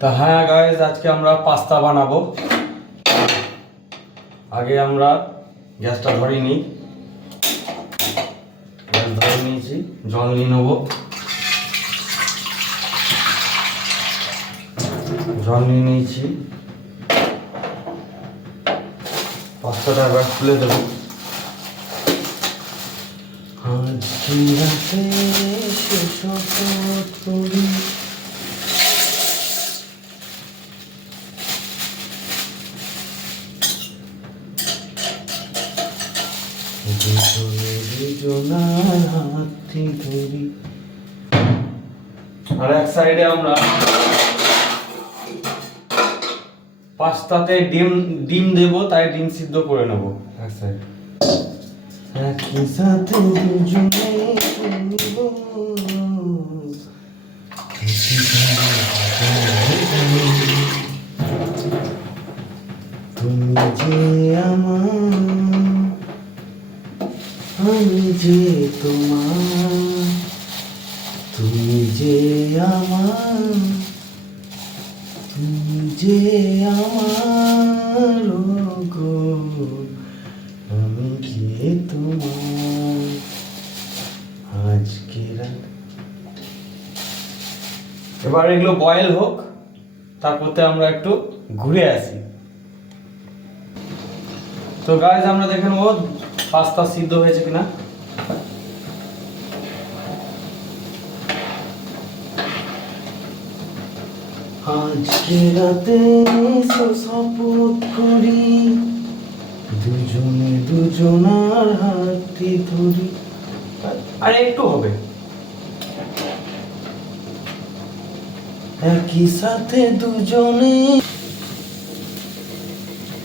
তো হ্যাঁ গাইস, আজকে আমরা পাস্তা বানাবো। আগে আমরা গ্যাসটা ধরিয়ে নিই। গ্যাস ধরে নিয়েছি, জল নিয়ে নেবো। জল নিয়ে নিয়েছি, পাস্তাটা এবার খুলে দেবো। আজকে রাতে শপথ করি, দুজনার হাতটি ধরি। আর এক সাইডে আমরা পাস্তাতে ডিম দেবো, তাই ডিম সিদ্ধ করে নেবো এক সাইডে। একই সাথে দুজনে তুমি যে আমার, আমি যে তোমার, তুমি যে আমার, তুমি যে আমার গো, আমি যে তোমার। আজকে রাত এবার এগুলো বয়েল হোক, তারপরে আমরা একটু ঘুরে আসি। তো গাইস, আমরা দেখে নেবো পাস্তা সিদ্ধ হয়েছে কিনা। আজকে রাতে শপথ করি, দুজনে দুজনার হাতটি ধরি। আরে একটু হবে, একই সাথে দুজনে।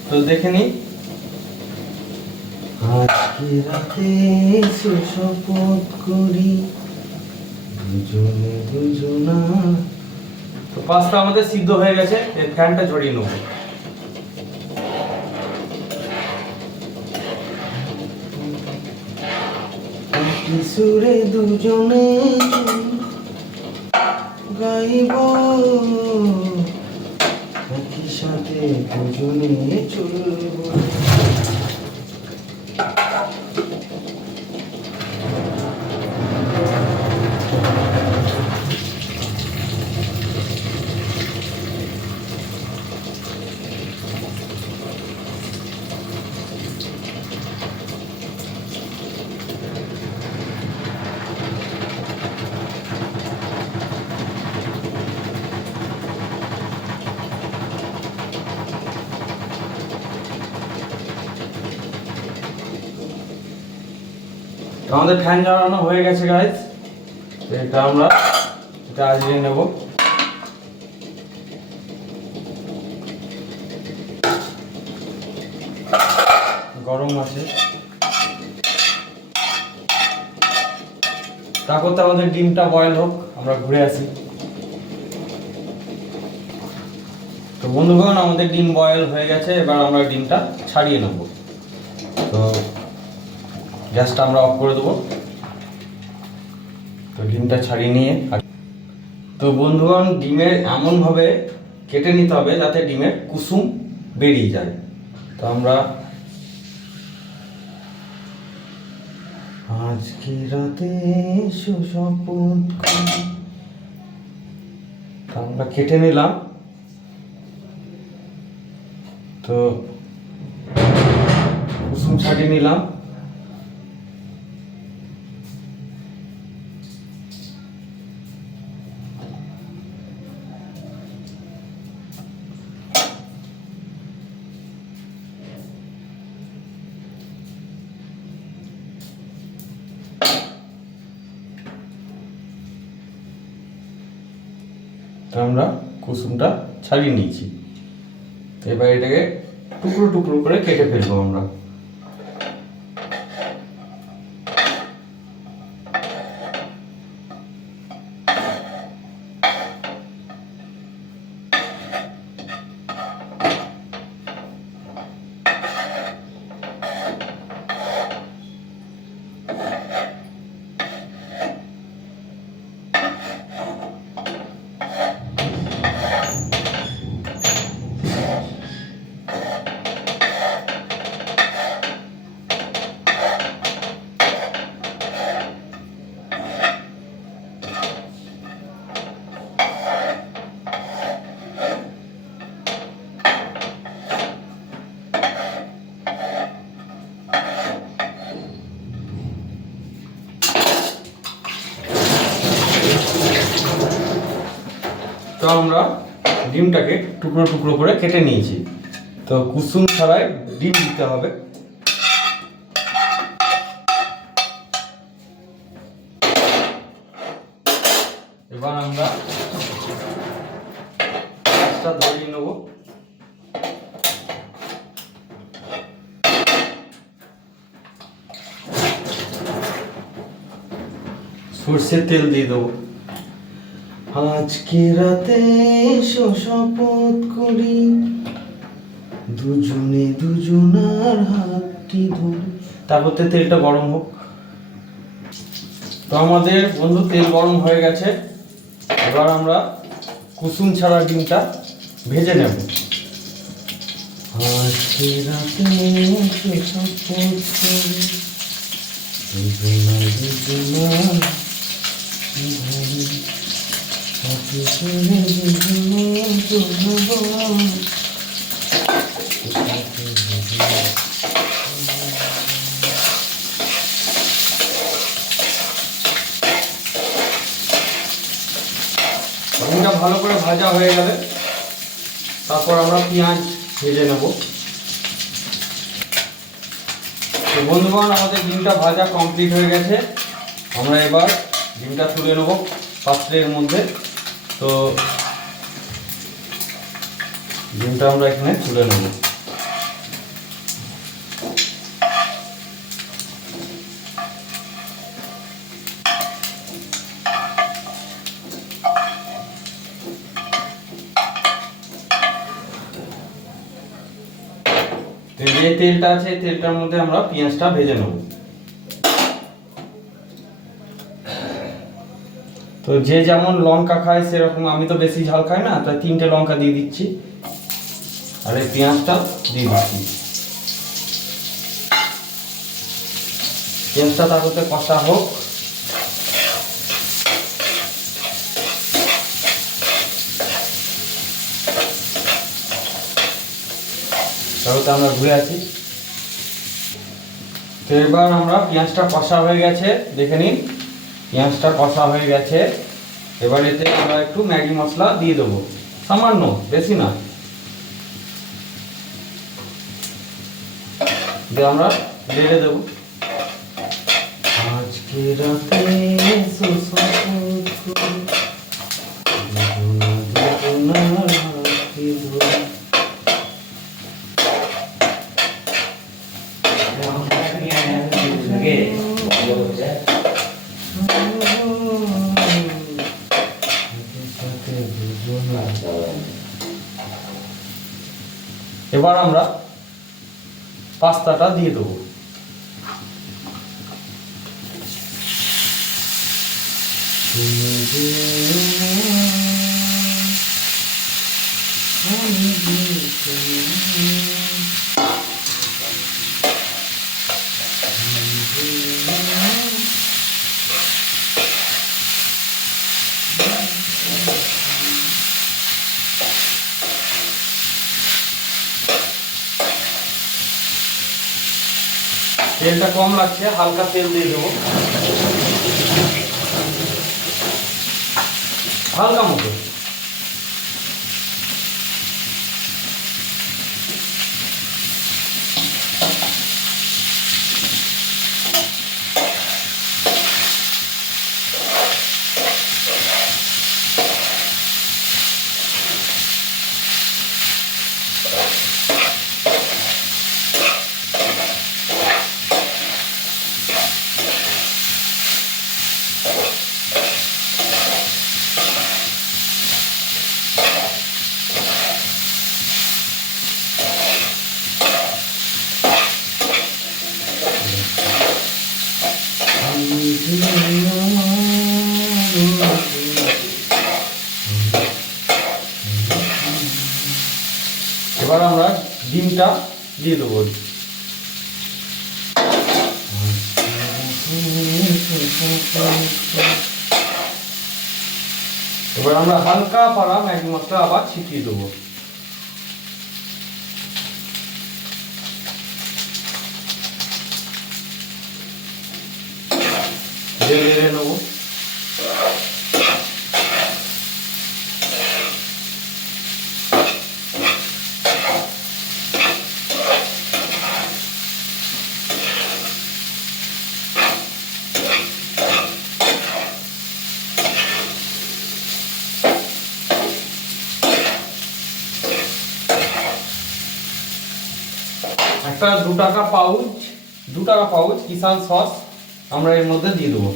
তো দেখে নি, আজকে রাতে শপথ করি, দুজনে দুজনার। তো পাস্তা আমাদের সিদ্ধ হয়ে গেছে, এই ফ্যানটা ঝরিয়ে নেব। সুরে দুজনে গাইব, একই সাথে দুজনে চলব। আমাদের ফ্যান জ্বালানো হয়ে গেছে গাইস। এটা আমরা আজকে নেব। গরম আছে, তা করতে আমাদের ডিমটা বয়েল হোক, আমরা ঘুরে আসি। তো বন্ধুগণ, আমাদের ডিম বয়েল হয়ে গেছে, এবার আমরা ডিমটা ছাড়িয়ে নেব। তো গ্যাসটা আমরা অফ করে দেবো। তো ডিমটা ছাড়িয়ে নিয়ে, তো বন্ধুগণ, ডিমের এমনভাবে কেটে নিতে হবে যাতে ডিমের কুসুম বেরিয়ে যায়। তো আমরা আজকে রাতে শপথ করি, তো আমরা কেটে নিলাম। তো কুসুম ছাড়িয়ে নিলাম। তো আমরা কুসুমটা ছাড়িয়ে নিয়েছি। তো এবার এটাকে টুকরো টুকরো করে কেটে ফেলবো আমরা। তো আমরা ডিমটাকে টুকরো টুকরো করে কেটে নিয়েছি। তো কুসুম ছাড়াই ডিম দিতে হবে। এবার আমরা গ্যাসটা ধরিয়ে নেব। সরষের তেল দিয়ে দেবো। আজকে রাতে শপথ করি, দুজনে দুজনার হাতটি ধরে। তারপর তেলটা গরম হোক। তো আমাদের বন্ধু তেল গরম হয়ে গেছে। এবার আমরা কুসুম ছাড়া ডিমটা ভেজে নেব। আজকে রাতে শপথ করি, দুজনা দুজনার ডিমটা ভালো করে ভাজা হয়ে গেলে তারপর আমরা পেঁয়াজ ভেজে নেব। তো বন্ধুগণ, আমাদের ডিমটা ভাজা কমপ্লিট হয়ে গেছে। আমরা এবার ডিমটা তুলে নেব পাত্রের মধ্যে। তো ডিমটা আমরা এখানে তুলে নেব। যে তেলটা আছে এই তেলটার মধ্যে আমরা পেঁয়াজটা ভেজে নেব। তো যে যেমন লঙ্কা খায় সেরকম, আমি তো বেশি ঝাল খাই না, তাই 3টে লঙ্কা দিয়ে দিচ্ছি আর এই পেঁয়াজটা দিয়ে দিচ্ছি। পেঁয়াজটা তারপরে কষা হোক। তারপরে আমরা ঘুরে আছি। তো এবার আমরা পেঁয়াজটা কষা হয়ে গেছে, দেখে নিন পেঁয়াজটা কষা হয়ে গেছে। এবার এতে আমরা একটু ম্যাগি মশলা দিয়ে দেবো, সামান্য, বেশি না। দিয়ে আমরা ঢেলে দেবো। আজকে রাতে এবার আমরা পাস্তাটা দিয়ে দেবো। তেলটা কম লাগছে, হালকা তেল দিয়ে দেবো, হালকা মতো। এবার আমরা ডিমটা দিয়ে দেবো। এবার আমরা হালকা পারা ম্যাগি মশলা আবার ছিটিয়ে দেবো। নেড়ে নেবো। একটা 2 টাকা পাউচ কিষান সস আমরা এর মধ্যে দিয়ে দেবো।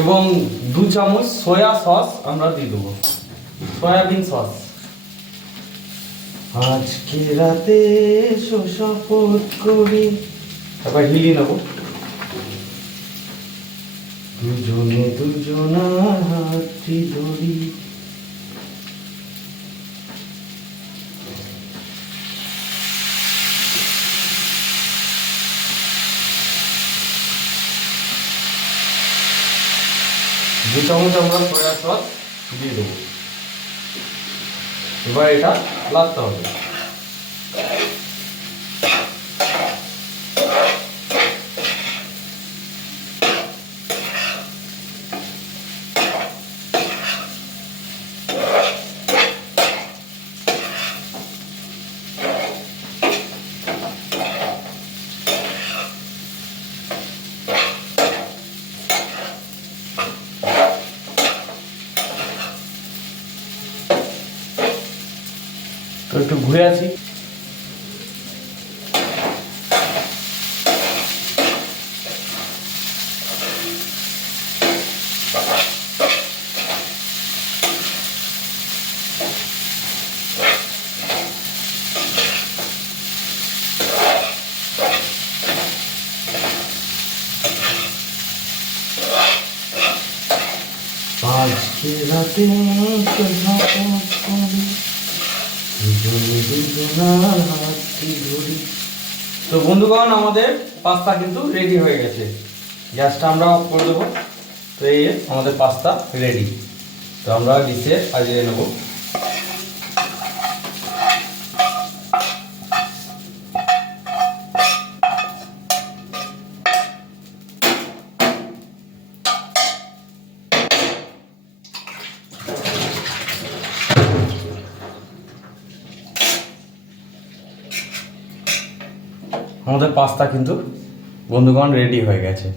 এবং 2 চামচ সয়া সস আমরা দিয়ে দেবো, সয়াবিন সস। আজকে রাতে শপথ করি, তারপর হিলি নেবো। দুজনে দুজনার হাতটি ধরি। দু চামচ আমরা সয়া সস দিয়ে দেবো। এবার এটা লাগতে হবে। তো একটু ঘুরে আসি। আজকে রাতে তো বন্ধুগণ, আমাদের পাস্তা কিন্তু রেডি হয়ে গেছে। গ্যাসটা আমরা অফ করে দেবো। তো এই আমাদের পাস্তা রেডি। তো আমরা ডিশে সাজিয়ে নেব। আমাদের পাস্তা কিন্তু বন্ধুগণ রেডি হয়ে গেছে।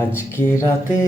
আজকে রাতে